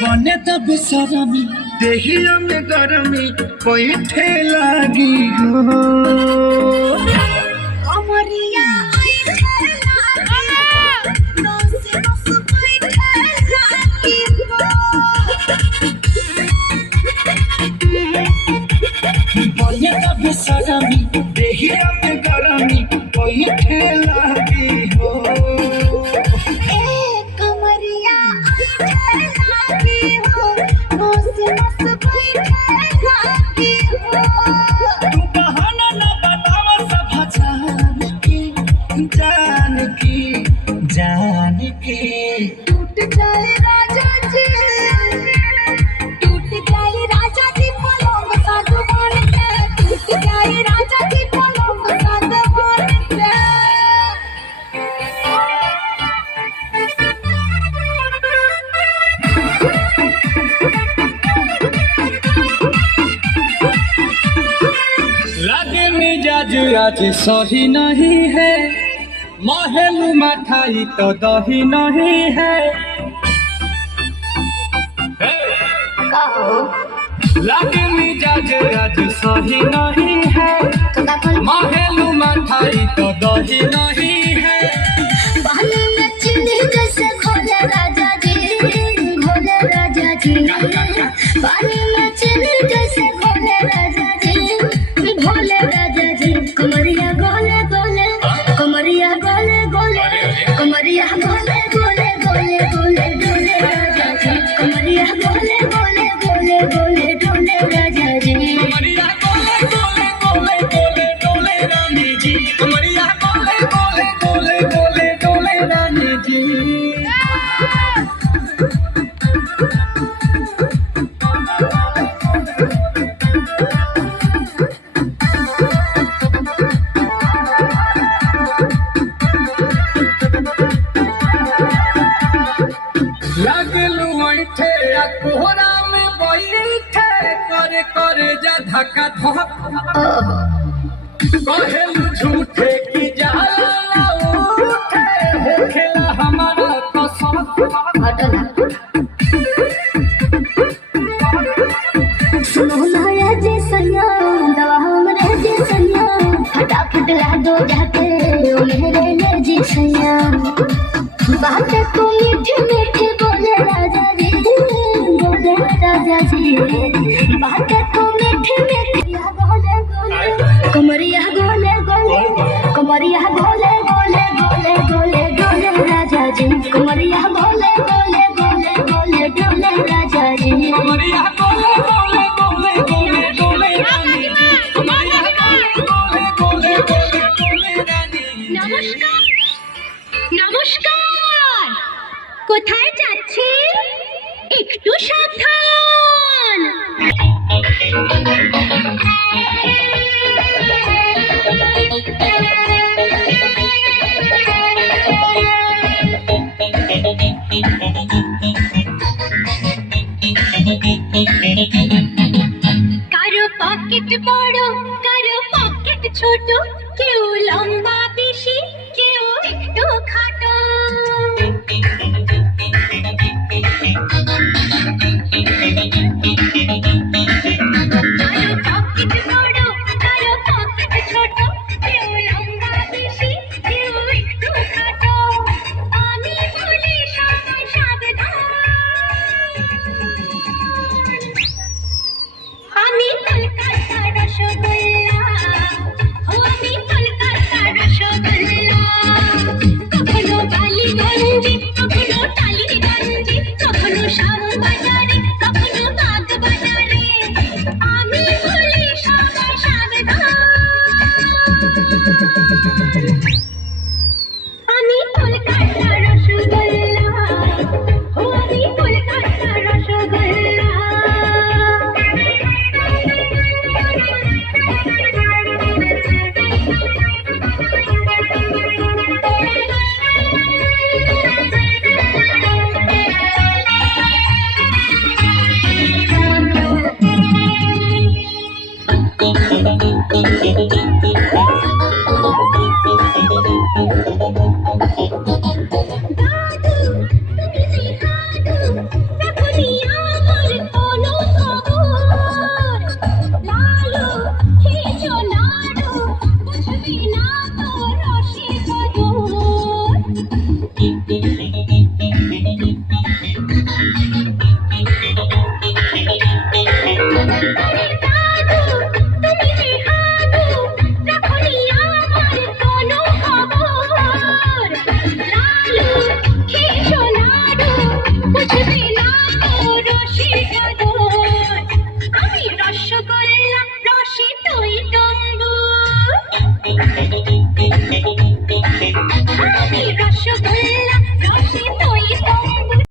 बने तब सरमी देहिया में गरमी बैठे लागी हो कमरिया बने तब सरमी देहिया में गरमी बैठे लागी हो जान के टूट जाए राजा जी पलंग सागवान के टूट जाए राजा जी पलंग सागवान के लगे मिजाज आज सही नहीं है महलू मठाई तो दही नहीं है लगे मिजाज आज सही नहीं है महलू मठाई तो दही नहीं है पानी में चीनी जैसे घोले राजा जी पानी में चीनी जैसे घोले राजा जी कमरिया गोले गोले कमरिया गोले गोले कमरिया गोले गोले गोले गोले डोले राजा जी कमरिया गोले गोले गोले गोले डोले राजा जी कमरिया गोले गोले गोले गोले डोले रानी जी कमरिया गोले गोले गोले गोले डोले रानी जी लगलू ऐठे कोहरा में बैठे करे करे जा धक्का धक कहेलू झूठे की जाला उठे होखेला हमारा कसम सुनो ना जी सैया दवा हमरे जी सैया फटाफट ला दो जाके ओ मेरे ले जी सैया बात तो मीठी मीठी बोले राजा जी बात तो मीठी मीठी बोले बोले कमरिया गोले गोले कमरिया गोले गोले गोले गोले डोले राजा जी कमरिया गोले गोले गोले गोले डोले राजा जी कमरिया गोले गोले गोले गोले डोले रानी जी कमरिया गोले गोले गोले डोले रानी नमस्कार नमस्कार কোথায় যাচ্ছেন একটু সাবধান কারো পকেট বড় কারো পকেট ছোট কেউ লম্বা বেশি কেউ একটু খাটো